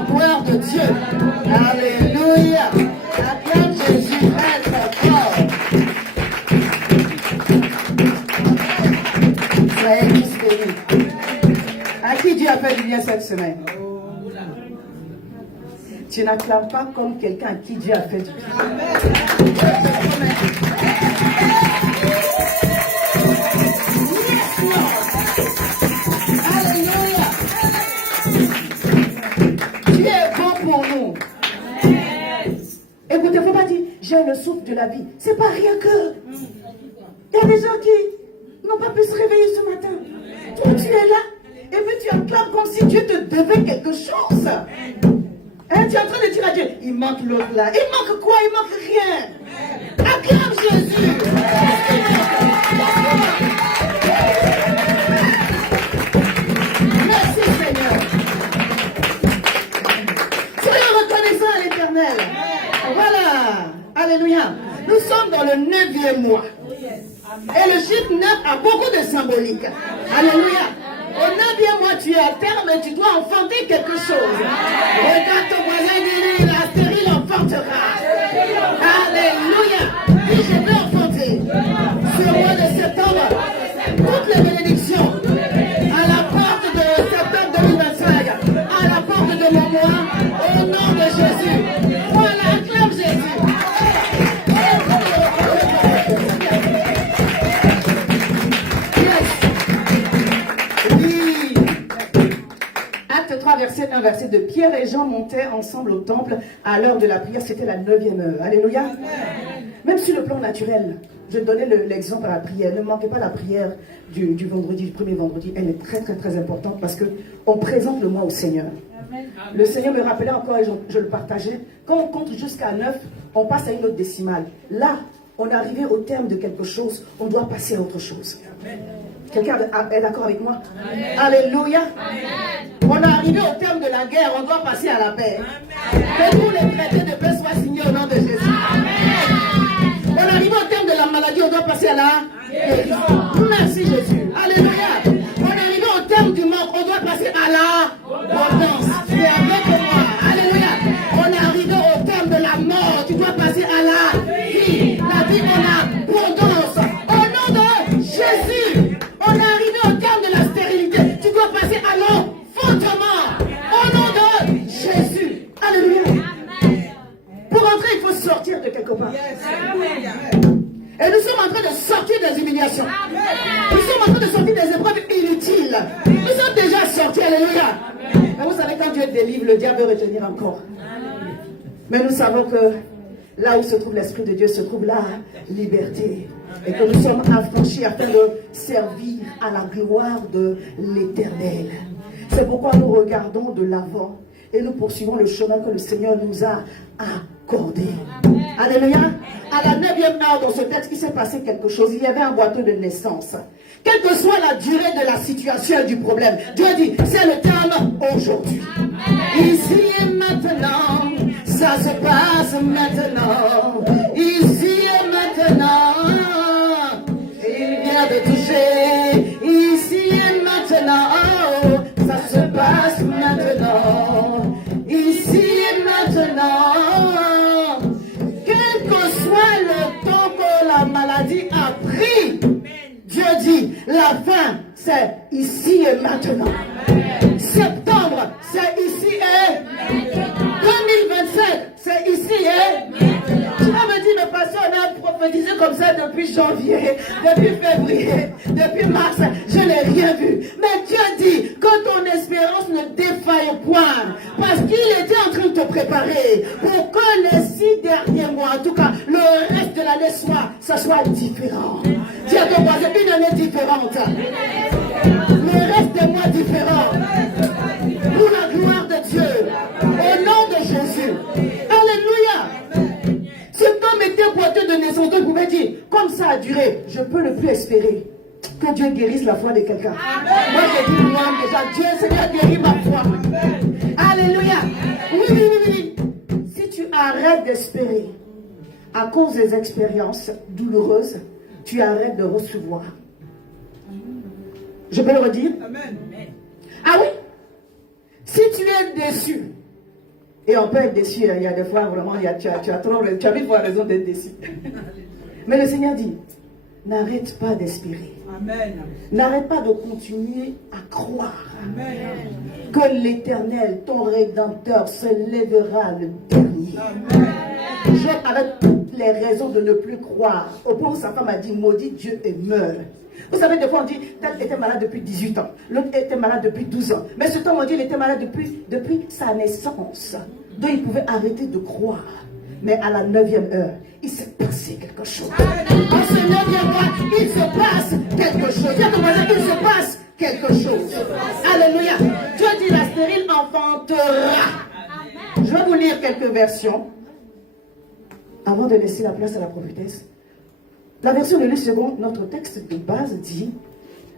la gloire de Dieu. Alléluia. Acclame Jésus très fort. Soyez tous bénis. À qui Dieu a fait du bien cette semaine? Tu n'acclames pas comme quelqu'un à qui Dieu a fait du bien. Alléluia. Dieu est bon pour nous. Écoutez, il ne faut pas dire j'ai le souffle de la vie. C'est pas rien que. Il y a des gens qui n'ont pas pu se réveiller ce matin. Toi, tu es là. Et puis tu acclames comme si Dieu te devait quelque chose. Hein, tu es en train de dire à Dieu, il manque l'autre là. Il manque quoi? Il manque rien. Acclame Jésus. Merci Seigneur. Soyons reconnaissants à l'Éternel. Voilà. Alléluia. Nous sommes dans le 9e mois. Et le chiffre 9 a beaucoup de symbolique. Alléluia. Au 9e mois, tu es à terme et tu dois enfanter quelque chose. Regarde ton voisin et dis, la stérile enfantera. Alléluia. Et je vais enfanter. Ce mois de septembre, toutes les bénédictions à la porte de septembre 2025, à la porte de mon mois, au nom de Jésus. Voilà, acclame Jésus. Acte 3, verset 1, verset 2. Pierre et Jean montaient ensemble au temple à l'heure de la prière. C'était la 9e heure. Alléluia. Même sur le plan naturel, je donnais l'exemple à la prière. Ne manquez pas la prière du vendredi, du premier vendredi. Elle est très, très, très importante parce qu'on présente le mois au Seigneur. Le Seigneur me rappelait encore et je le partageais. Quand on compte jusqu'à 9, on passe à une autre décimale. Là, on est arrivé au terme de quelque chose, on doit passer à autre chose. Quelqu'un est d'accord avec moi? Amen. Alléluia. Amen. On est arrivé au terme de la guerre, on doit passer à la paix. Amen. Que tous les traités de paix soient signés au nom de Jésus. Amen. On est arrivé au terme de la maladie, on doit passer à la guérison. Merci Jésus. Alléluia. On est arrivé au terme du manque, on doit passer à la abondance. Tu es avec moi. Alléluia. On est arrivé au terme de la mort, tu dois passer à la vie. La vie, on a abondance. Au nom de Jésus. On est arrivé au terme de la stérilité. Tu dois passer à l'enfantement. Au nom de Jésus. Alléluia. Pour entrer, il faut sortir de quelque part. Et nous sommes en train de sortir des humiliations. Nous sommes en train de sortir des épreuves inutiles. Nous sommes déjà sortis. Alléluia. Mais vous savez, quand Dieu délivre, le diable veut retenir encore. Mais nous savons que là où se trouve l'Esprit de Dieu, se trouve la liberté. Et que nous sommes affranchis afin de servir à la gloire de l'Éternel. C'est pourquoi nous regardons de l'avant et nous poursuivons le chemin que le Seigneur nous a accordé. Alléluia. À la 9e heure dans ce texte, il s'est passé quelque chose. Il y avait un boiteux de naissance. Quelle que soit la durée de la situation et du problème, Dieu dit, c'est le terme aujourd'hui. Ici et maintenant, ça se passe maintenant. Ici et maintenant, il vient de toucher. Ici et maintenant, ça se passe maintenant. Ici et maintenant, quel que soit le temps que la maladie a pris, Dieu dit, la fin, c'est ici et maintenant. Septembre, c'est ici et maintenant. 2027, c'est ici et maintenant. Tu vas me dire, mais pasteur, on a prophétisé comme ça depuis janvier, depuis février, depuis mars, je n'ai rien vu. Mais Dieu dit que ton espérance ne défaille point, parce qu'il était en train de te préparer pour que les 6 derniers mois, en tout cas le reste de l'année ça soit différent. Dis à ton voisin, une année différente. Le reste des mois différents. Pour la gloire de Dieu. Au nom de Jésus. Alléluia. Si Tom était boiteux de naissance, vous pouvez dire, comme ça a duré, je peux ne plus espérer que Dieu guérisse la foi de quelqu'un. Moi j'ai dit moi déjà, Dieu Seigneur guérit ma foi. Alléluia. Oui. Si tu arrêtes d'espérer à cause des expériences douloureuses, tu arrêtes de recevoir. Je peux le redire? Amen. Ah oui? Si tu es déçu Et on peut être déçu, il y a des fois vraiment, tu as mille fois raison d'être déçu. Mais le Seigneur dit, n'arrête pas d'espérer. Amen. N'arrête pas de continuer à croire. Amen. Que l'Éternel, ton Rédempteur, se lèvera le dernier. Amen. Job avait toutes les raisons de ne plus croire. Au point où sa femme a dit, maudit Dieu et meurt. Vous savez, des fois on dit, tel était malade depuis 18 ans, l'autre était malade depuis 12 ans. Mais ce temps, on dit, il était malade depuis sa naissance. Donc il pouvait arrêter de croire. Mais à la 9e heure, il s'est passé quelque chose. En ce 9e mois, il se passe quelque chose. Il se passe quelque chose. Alléluia. Dieu dit, la stérile enfantera. Je vais vous lire quelques versions avant de laisser la place à la prophétesse. La version de Luc II, notre texte de base dit,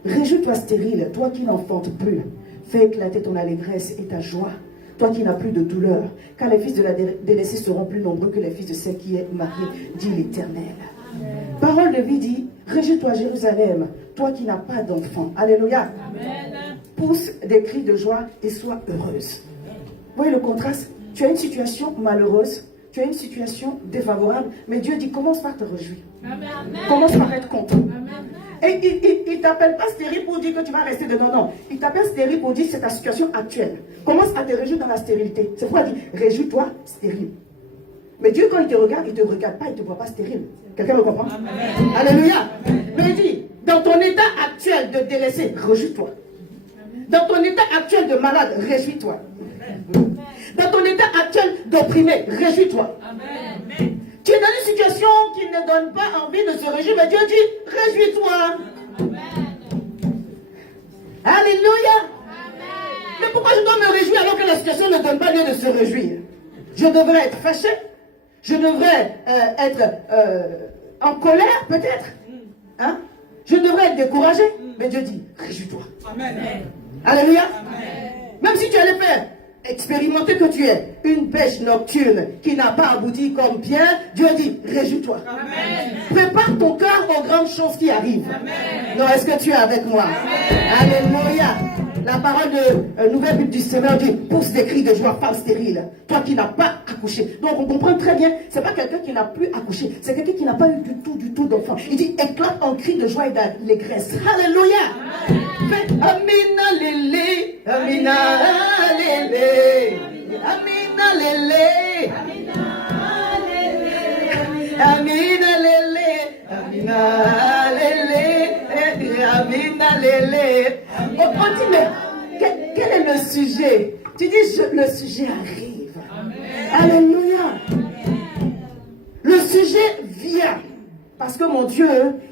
réjouis-toi stérile, toi qui n'enfantes plus, fais éclater ton allégresse et ta joie, toi qui n'as plus de douleur, car les fils de la délaissée seront plus nombreux que les fils de celle qui est mariée, dit l'Éternel. Parole de vie dit, réjouis-toi Jérusalem, toi qui n'as pas d'enfant. Alléluia. Amen. Pousse des cris de joie et sois heureuse. Vous voyez le contraste? Tu as une situation malheureuse, tu as une situation défavorable, mais Dieu dit, commence par te réjouir. Amen. Commence par être content. Amen. Et il ne t'appelle pas stérile pour dire que tu vas rester dedans. Non, il t'appelle stérile pour dire que c'est ta situation actuelle. Commence à te réjouir dans la stérilité. C'est pourquoi il dit, réjouis-toi stérile. Mais Dieu, quand il te regarde pas, il ne te voit pas stérile. Quelqu'un me comprend? Amen. Alléluia. Amen. Mais il dit, dans ton état actuel de délaissé, réjouis-toi. Dans ton état actuel de malade, réjouis-toi. Dans ton état actuel d'opprimé, réjouis-toi. Amen. Tu es dans une situation qui ne donne pas envie de se réjouir, mais Dieu dit, réjouis-toi. Amen. Alléluia. Amen. Mais pourquoi je dois me réjouir alors que la situation ne donne pas lieu de se réjouir? Je devrais être fâché, je devrais être en colère peut-être. Hein? Je devrais être découragé, mais Dieu dit, réjouis-toi. Amen. Alléluia. Amen. Même si tu allais faire expérimenter que tu es une pêche nocturne qui n'a pas abouti comme Pierre, Dieu dit, réjouis-toi. Prépare ton cœur aux grandes choses qui arrivent. Amen. Non, est-ce que tu es avec moi? Amen. Alléluia. La parole de Nouvelle Bible du Seigneur dit, pousse des cris de joie, femme stérile, toi qui n'as pas accouché. Donc on comprend très bien, c'est pas quelqu'un qui n'a plus accouché, c'est quelqu'un qui n'a pas eu du tout d'enfant. Il dit, éclate en cris de joie et d'allégresse. Alléluia. Faites Amina Lélé, Amina Lélé, Amina Lélé, Amina Lélé, Amina Lélé, Amina Lélé. On dit, mais quel est le sujet? Tu dis, le sujet arrive. Amen. Alléluia. Le sujet vient. Parce que mon Dieu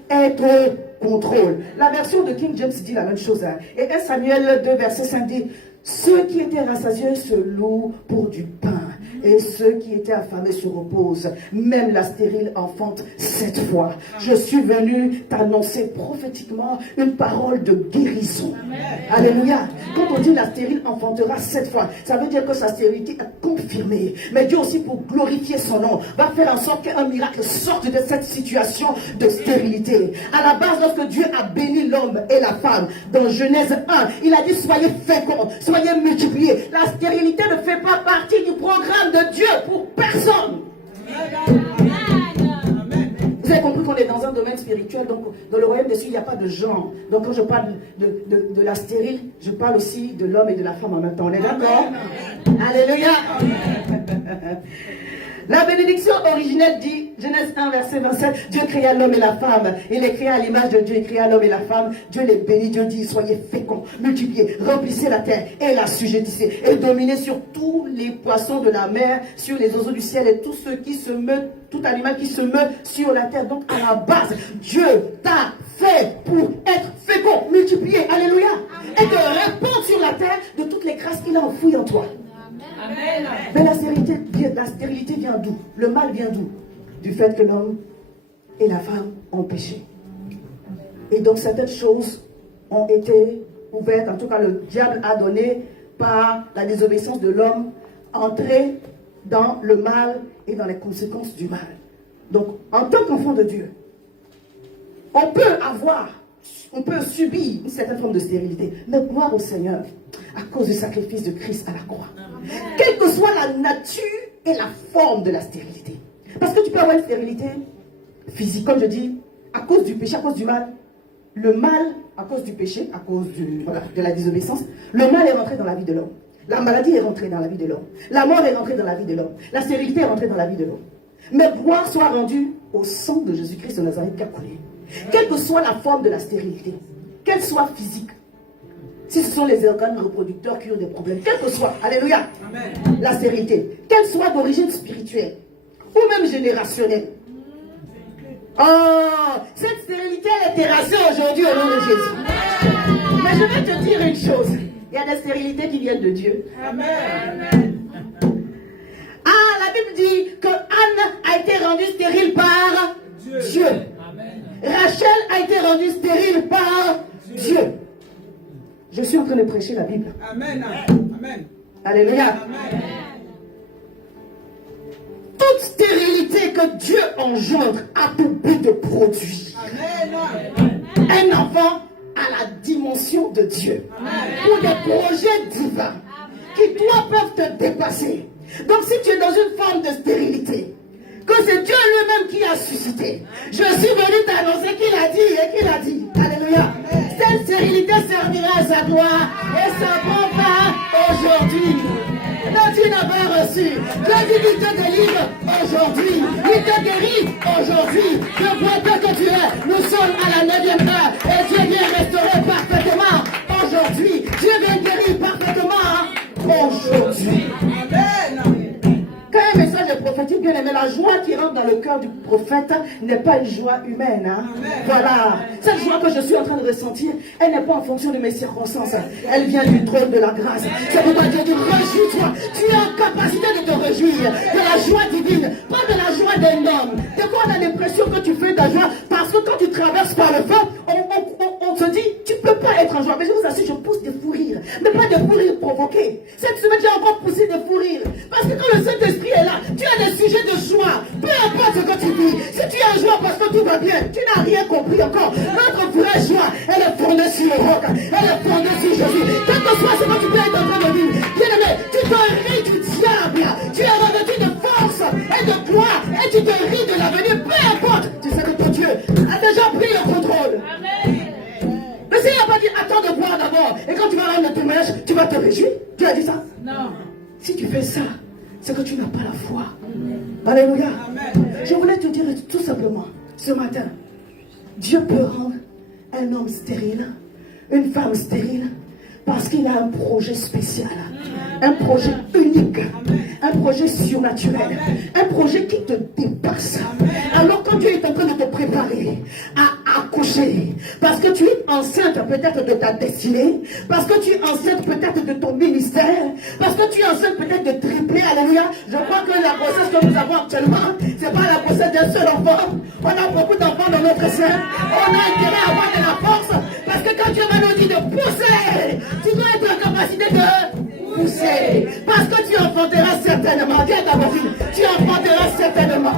est au contrôle. La version de King James dit la même chose. Et 1 Samuel 2, verset 5 dit, ceux qui étaient rassasiés se louent pour du pain. Et ceux qui étaient affamés se reposent. Même la stérile enfante 7 fois. Je suis venu t'annoncer prophétiquement une parole de guérison. Amen. Alléluia. Quand on dit la stérile enfantera 7 fois, ça veut dire que sa stérilité est confirmée. Mais Dieu aussi, pour glorifier son nom, va faire en sorte qu'un miracle sorte de cette situation de stérilité. À la base, lorsque Dieu a béni l'homme et la femme, dans Genèse 1, il a dit soyez féconds, soyez multipliés. La stérilité ne fait pas partie du programme de Dieu pour personne. Vous avez compris qu'on est dans un domaine spirituel, donc dans le royaume des cieux, il n'y a pas de genre. Donc quand je parle de la stérile, je parle aussi de l'homme et de la femme en même temps. On est d'accord? Alléluia. La bénédiction originelle dit, Genèse 1, verset 27, Dieu créa l'homme et la femme. Il les créa à l'image de Dieu, il créa l'homme et la femme. Dieu les bénit, Dieu dit, soyez féconds, multipliez, remplissez la terre et l'assujettissez. Et dominez sur tous les poissons de la mer, sur les oiseaux du ciel et tout ce qui se meut, tout animal qui se meut sur la terre. Donc à la base, Dieu t'a fait pour être fécond, multiplié, alléluia. Et de répondre sur la terre de toutes les grâces qu'il a enfouies en toi. Amen. Mais la stérilité vient d'où? Le mal vient d'où? Du fait que l'homme et la femme ont péché. Et donc certaines choses ont été ouvertes, en tout cas le diable a donné par la désobéissance de l'homme, entrer dans le mal et dans les conséquences du mal. Donc en tant qu'enfant de Dieu, on peut avoir on peut subir une certaine forme de stérilité. Mais gloire au Seigneur, à cause du sacrifice de Christ à la croix. Quelle que soit la nature et la forme de la stérilité. Parce que tu peux avoir une stérilité physique, comme je dis, à cause du péché, à cause du mal. Le mal, à cause du péché, à cause de la désobéissance, le mal est rentré dans la vie de l'homme. La maladie est rentrée dans la vie de l'homme. La mort est rentrée dans la vie de l'homme. La stérilité est rentrée dans la vie de l'homme. Mais gloire soit rendue au sang de Jésus-Christ de Nazareth qui a coulé. Quelle que soit la forme de la stérilité, qu'elle soit physique, si ce sont les organes reproducteurs qui ont des problèmes, quelle que soit, alléluia, amen, la stérilité, qu'elle soit d'origine spirituelle ou même générationnelle. Oh, cette stérilité, elle est terrassée aujourd'hui au nom de Jésus. Mais je vais te dire une chose. Il y a des stérilités qui viennent de Dieu. Amen. Ah, la Bible dit que Anne a été rendue stérile par Dieu. Amen. Rachel a été rendue stérile par Dieu. Je suis en train de prêcher la Bible. Amen. Amen. Alléluia. Amen. Toute stérilité que Dieu engendre a pour but de produire un enfant à la dimension de Dieu. Pour des projets divins qui, toi, peuvent te dépasser. Donc, si tu es dans une forme de stérilité, que c'est Dieu lui-même qui a suscité, je suis venu t'annoncer qu'il a dit et qu'il a dit. Alléluia. Cette stérilité servira à sa gloire et ça prend fin aujourd'hui. Non, tu n'as pas reçu. Dieu dit qu'il te délivre aujourd'hui. Il te guérit aujourd'hui. Je vois que tu es. Nous sommes à la 9e heure et Dieu vient restaurer parfaitement aujourd'hui. Dieu vient guérir parfaitement aujourd'hui. Amen. Quand un message est prophétique, bien aimé, la joie qui rentre dans le cœur du prophète n'est pas une joie humaine. Hein? Voilà. Cette joie que je suis en train de ressentir, elle n'est pas en fonction de mes circonstances. Elle vient du trône de la grâce. C'est pourquoi Dieu dit, réjouis-toi. Tu es en capacité de te réjouir de la joie divine, pas de la joie d'un homme. De quoi on a l'impression que tu fais ta joie? Parce que quand tu traverses par le feu, on se dit, tu ne peux pas être en joie. Mais je vous assure, je pousse des fous rires. Mais pas des fous rires provoqués. Cette semaine, j'ai encore poussé des fous rires. Parce que quand le Saint-Esprit est là, tu as des sujets de joie. Peu importe ce que tu vis. Si tu es en joie parce que tout va bien, tu n'as rien compris encore. Notre vraie joie, elle est fondée sur le roc. Elle est fondée sur Jésus. Quel que soit ce que tu peux être en train de vivre, bien aimé, tu te ris du diable. Tu es revêtu de force et de gloire. Et tu te ris de l'avenir. Peu importe. Tu sais que ton Dieu a déjà pris le contrôle. Amen. Le Seigneur n'a pas dit attends de boire d'abord. Et quand tu vas rendre le témoignage, tu vas te réjouir. Tu as dit ça? Non. Si tu fais ça, c'est que tu n'as pas la foi. Alléluia. Amen. Je voulais te dire tout simplement, ce matin, Dieu peut rendre un homme stérile, une femme stérile, parce qu'il a un projet spécial, un projet unique, un projet surnaturel, un projet qui te dépasse. Alors quand Dieu est en train de te préparer à accoucher, parce que tu es enceinte peut-être de ta destinée, parce que tu es enceinte peut-être de ton ministère, parce que tu es enceinte peut-être de tripler, alléluia. Je crois que la grossesse que nous avons actuellement, c'est pas la grossesse d'un seul enfant. On a beaucoup d'enfants dans notre sein. On a intérêt à avoir de la force, parce que quand Dieu m'a dit de pousser, tu dois être en capacité de pousser. Parce que tu enfanteras certainement. Dis à ta voisine, tu enfanteras certainement.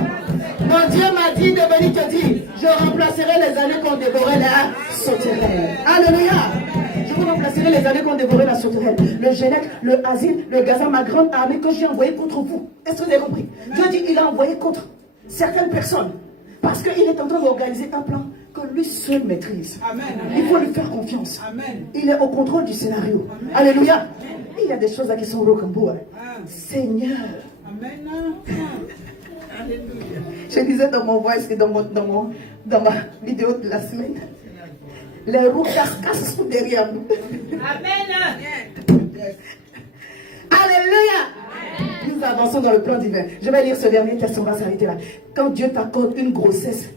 Mon Dieu m'a dit de venir te dire, je remplacerai les années qu'on dévorait la sauterelle. Alléluia. Je vous remplacerai les années qu'on dévorait la sauterelle. Le Génèque, le Asile, le Gaza, ma grande armée que j'ai envoyée contre vous. Est-ce que vous avez compris? Dieu dit, il a envoyé contre certaines personnes. Parce qu'il est en train d'organiser un plan que lui seul maîtrise. Amen. Il faut lui faire confiance. Amen. Il est au contrôle du scénario. Amen. Alléluia. Amen. Il y a des choses là qui sont rocambolesques. Seigneur. Amen. Alléluia. Je disais dans mon voice et dans ma vidéo de la semaine, les roues casse sont derrière nous. Amen. Alléluia. Nous avançons dans le plan divin. Je vais lire ce dernier texte, on va s'arrêter là. Quand Dieu t'accorde une grossesse,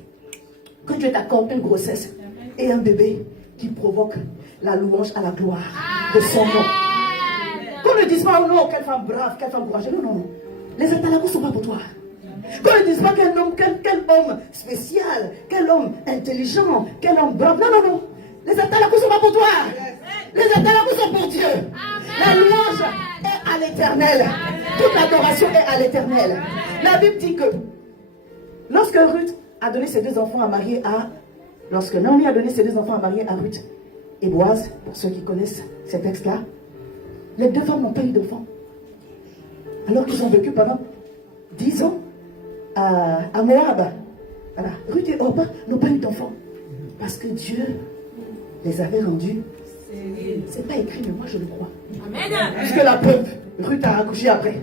et un bébé qui provoque la louange à la gloire de son nom. Qu'on ne dise pas, oh non, quelle femme brave, quelle femme courageuse. Non, non. Les atalakos ne sont pas pour toi. Qu'on ne dise pas quel homme spécial, quel homme intelligent, quel homme brave. Non, non, non. Les atalakos ne sont pas pour toi. Les atalakos sont pour Dieu. La louange est à l'éternel. Toute l'adoration est à l'éternel. La Bible dit que lorsque Ruth a donné ses deux enfants à marier à lorsque Naomi a donné ses 2 enfants à marier à Ruth et Boaz, pour ceux qui connaissent ces textes-là, les 2 femmes n'ont pas eu d'enfants. Alors qu'ils ont vécu pendant 10 ans à Moab. Voilà. Ruth et Orpa n'ont pas eu d'enfants. Parce que Dieu les avait rendus. C'est pas écrit, mais moi je le crois. Amen. Puisque la preuve, Ruth a accouché après.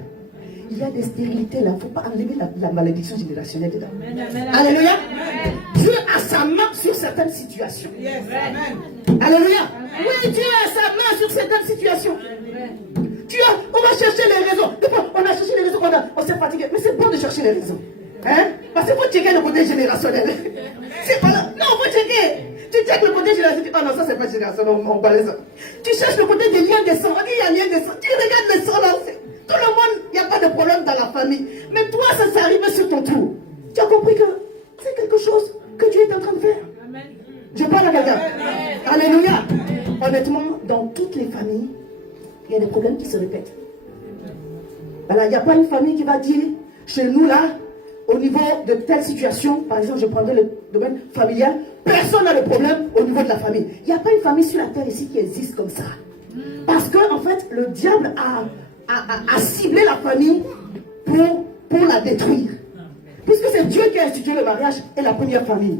Il y a des stérilités là. Il ne faut pas enlever la malédiction générationnelle dedans. Amen. Alléluia. Amen. Dieu a sa main sur certaines situations. Yes. Amen. Alléluia. Amen. Oui, Dieu a sa main sur certaines situations. On va chercher les raisons. Des fois, on a cherché les raisons, on s'est fatigué. Mais c'est bon de chercher les raisons. Hein? Parce qu'il faut checker le côté générationnel. C'est pas là. Non, il faut checker. Tu checkes le côté générationnel. Oh non, ça c'est pas générationnel, on balait ça. Tu cherches le côté des liens de sang. On dit il y a lien de sang. Tu regardes le sang là. Tout le monde, il n'y a pas de problème dans la famille. Mais toi, ça s'est arrivé sur ton tour. Tu as compris que c'est quelque chose que Dieu est en train de faire. Amen. Je parle à quelqu'un. Alléluia. Honnêtement, dans toutes les familles, il y a des problèmes qui se répètent. Voilà, il n'y a pas une famille qui va dire, chez nous là, au niveau de telle situation, par exemple, je prendrai le domaine familial, personne n'a de problème au niveau de la famille. Il n'y a pas une famille sur la terre ici qui existe comme ça. Parce que, en fait, le diable a ciblé la famille pour la détruire. Puisque c'est Dieu qui a institué le mariage et la première famille.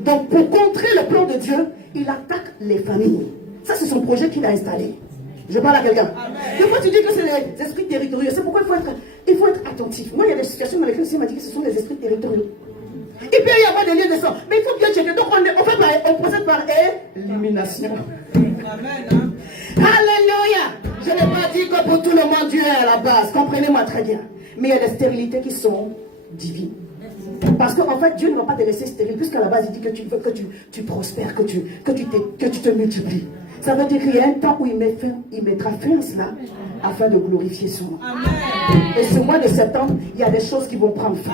Donc, pour contrer le plan de Dieu, il attaque les familles. Ça, c'est son projet qu'il a installé. Je parle à quelqu'un. Des fois, tu dis que c'est les esprits territoriaux. C'est pourquoi il faut être attentif. Moi, il y a des situations dans lesquelles aussi m'a dit que ce sont les esprits territoriaux. Il peut y avoir des liens de sang. Mais il faut bien checker. Donc, on procède par élimination. Amen. Alléluia. Je n'ai pas dit que pour tout le monde, Dieu est à la base. Comprenez-moi très bien. Mais il y a des stérilités qui sont divines. Parce qu'en fait, Dieu ne va pas te laisser stérile, puisqu'à la base, il dit que tu veux que tu prospères, que tu te multiplies. Ça veut dire qu'il y a un temps où il mettra fin à cela, afin de glorifier son nom. Et ce mois de septembre, il y a des choses qui vont prendre fin.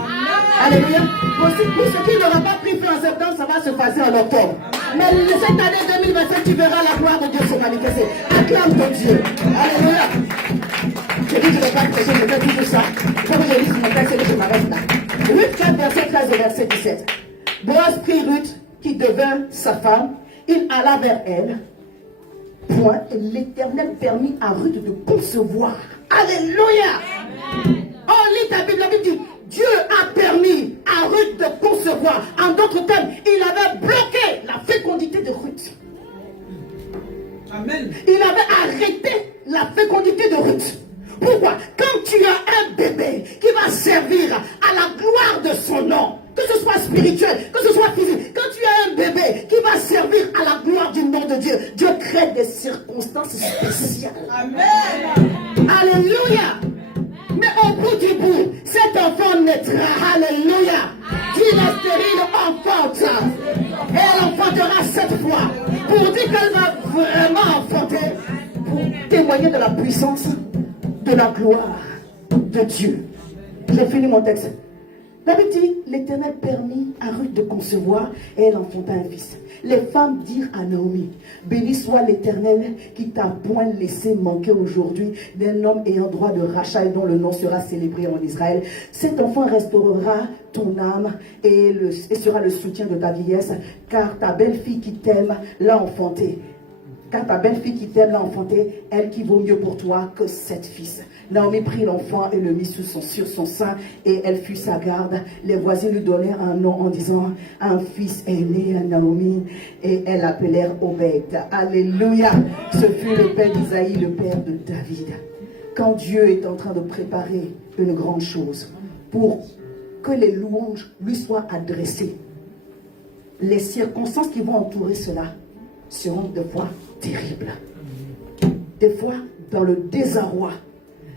Alléluia. Pour ce qui n'aura pas pris fin en septembre, ça va se passer en octobre. Mais cette année 2025, tu verras la gloire de Dieu se manifester. Acclame ton Dieu. Alléluia. Je dis que je ne vais pas prêcher, je vais toujours ça. Comme je dis sur mon texte, je m'arrête là. Ruth 4, verset 13 et verset 17. Boaz prit Ruth, qui devint sa femme. Il alla vers elle. Point, et l'Éternel permit à Ruth de concevoir. Alléluia. Oh, lis ta Bible, la Bible dit, Dieu a permis à Ruth de concevoir. En d'autres termes, il avait bloqué la fécondité de Ruth. Amen. Il avait arrêté la fécondité de Ruth. Pourquoi? Quand tu as un bébé qui va servir à la gloire de son nom, que ce soit spirituel, que ce soit physique, quand tu as un bébé qui va servir à la gloire du nom de Dieu, Dieu crée des circonstances spéciales. Amen. Alléluia. Mais au bout du bout, cet enfant naîtra. Alléluia. Tu la stérile enfante. Et elle enfantera 7 fois. Pour dire qu'elle va vraiment enfanter. Pour témoigner de la puissance, de la gloire de Dieu. J'ai fini mon texte. La Bible dit, l'Éternel permit à Ruth de concevoir et elle enfanta un fils. Les femmes dirent à Naomi, béni soit l'Éternel qui t'a point laissé manquer aujourd'hui d'un homme ayant droit de rachat et dont le nom sera célébré en Israël. Cet enfant restaurera ton âme et sera le soutien de ta vieillesse, car ta belle-fille qui t'aime l'a enfanté. Car ta belle-fille qui t'aime l'a enfanté, elle qui vaut mieux pour toi que 7 fils. Naomi prit l'enfant et le mit sur son sein, et elle fut sa garde. Les voisins lui donnèrent un nom en disant, un fils est né à Naomi, et elles l'appelèrent Obed. Alléluia. Ce fut le père d'Isaïe, le père de David. Quand Dieu est en train de préparer une grande chose, pour que les louanges lui soient adressées, les circonstances qui vont entourer cela seront des fois terribles. Des fois dans le désarroi.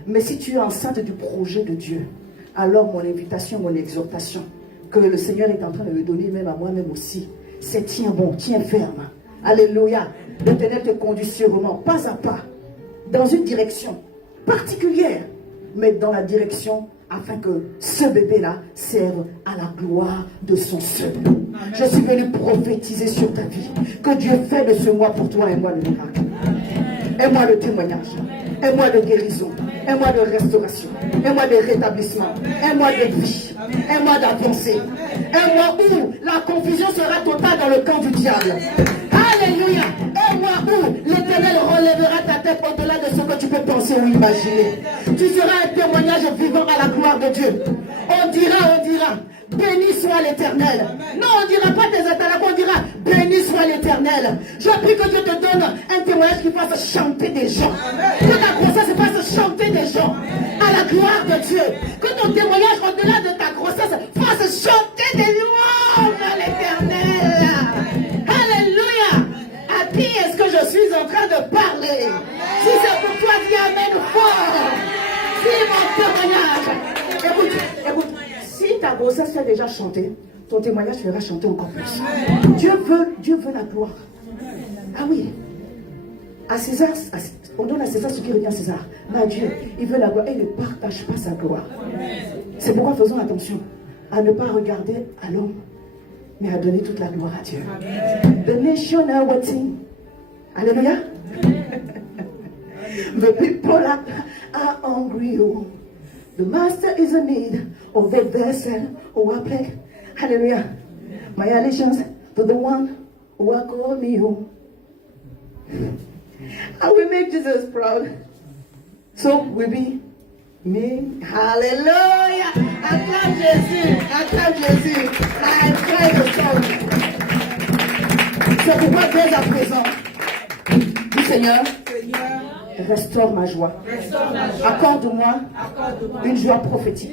Mais si tu es enceinte du projet de Dieu, alors mon invitation, mon exhortation, que le Seigneur est en train de me donner, même à moi-même aussi, c'est tiens bon, tiens ferme. Alléluia. L'Éternel te conduit sûrement, pas à pas, dans une direction particulière, mais dans la direction afin que ce bébé-là serve à la gloire de son seul nom. Je suis venu prophétiser sur ta vie que Dieu fait de ce mois pour toi et moi le miracle. Et moi le témoignage. Et moi le guérison. un mois de restauration, un mois de rétablissement, un mois de vie, un mois d'avancée, un mois où la confusion sera totale dans le camp du diable. Alléluia. Un mois où l'Éternel relèvera ta tête au-delà de ce que tu peux penser ou imaginer. Tu seras un témoignage vivant à la gloire de Dieu. On dira, béni soit l'Éternel. Non, on ne dira pas des attaques, on dira, béni soit l'Éternel. Je prie que Dieu te donne un témoignage qui fasse chanter des gens. Que ta grossesse fasse chanter des gens à la gloire de Dieu. Que ton témoignage au-delà de ta grossesse fasse chanter des louanges à l'Éternel. Alléluia. À qui est-ce que je suis en train de parler? Si c'est pour toi, dis amen fort. Si mon témoignage. Écoute. Si ta grossesse fait déjà chanter, ton témoignage fera chanter encore plus. Dieu veut la gloire. Ah oui. À César, on donne à César ce qui revient à César. Mais Dieu, il veut la gloire et il ne partage pas sa gloire. C'est pourquoi faisons attention à ne pas regarder à l'homme, mais à donner toute la gloire à Dieu. The nation are waiting. Alléluia. The people are hungry. Oh. The master is in need of a vessel who are plagued. Hallelujah. My allegiance to the one who are called me home. I will make Jesus proud. So will be me. Hallelujah. Acclame Jésus. Acclame Jésus. I am trying to shout. C'est pourquoi dès à présent, dis Seigneur, restaure ma joie. Accorde-moi une joie prophétique.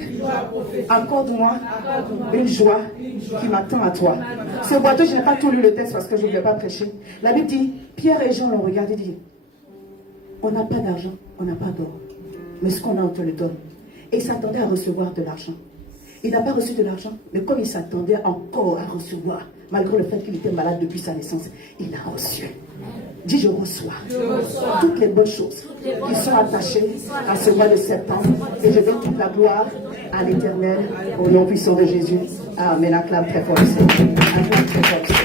Accorde-moi une joie qui m'attend à toi. Ce boiteux, je n'ai pas tout lu le texte parce que je ne voulais pas prêcher. La Bible dit, Pierre et Jean l'ont regardé et dit, on n'a pas d'argent, on n'a pas d'or. Mais ce qu'on a, on te le donne. Et il s'attendait à recevoir de l'argent. Il n'a pas reçu de l'argent, mais comme il s'attendait encore à recevoir, malgré le fait qu'il était malade depuis sa naissance, il a reçu. Dis, je reçois toutes les bonnes choses qui sont attachées à ce mois de septembre. Et je donne toute la gloire à l'Éternel au nom puissant de Jésus. Amen. Acclame très fort. Acclame très fort.